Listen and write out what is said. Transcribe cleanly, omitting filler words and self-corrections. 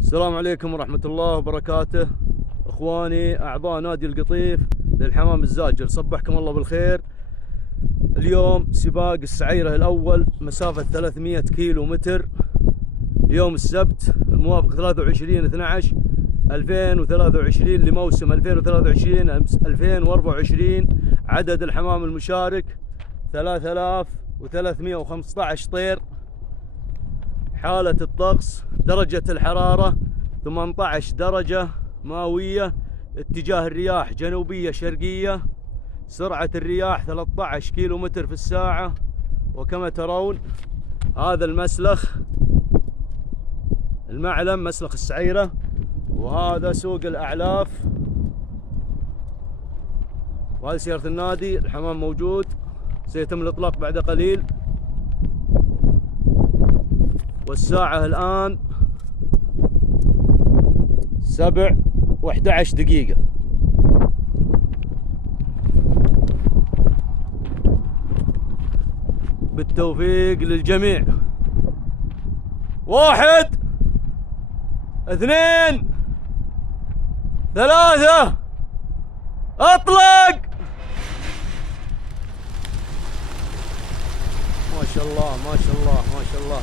السلام عليكم ورحمة الله وبركاته. اخواني اعضاء نادي القطيف للحمام الزاجل، صبحكم الله بالخير. اليوم سباق السعيرة الاول مسافة 300 كيلو متر، يوم السبت الموافق 23/12/2023 لموسم 2023-2024. عدد الحمام المشارك 3315 طير. حالة الطقس درجة الحرارة 18 درجة مئوية. اتجاه الرياح جنوبية شرقية. سرعة الرياح 13 كيلو متر في الساعة. وكما ترون هذا المسلخ المعلم مسلخ السعيرة، وهذا سوق الأعلاف، وهذه سيارة النادي. الحمام موجود، سيتم الإطلاق بعد قليل. والساعة الآن 7:11 دقيقة. بالتوفيق للجميع. 1 2 3 اطلق. ما شاء الله ما شاء الله ما شاء الله.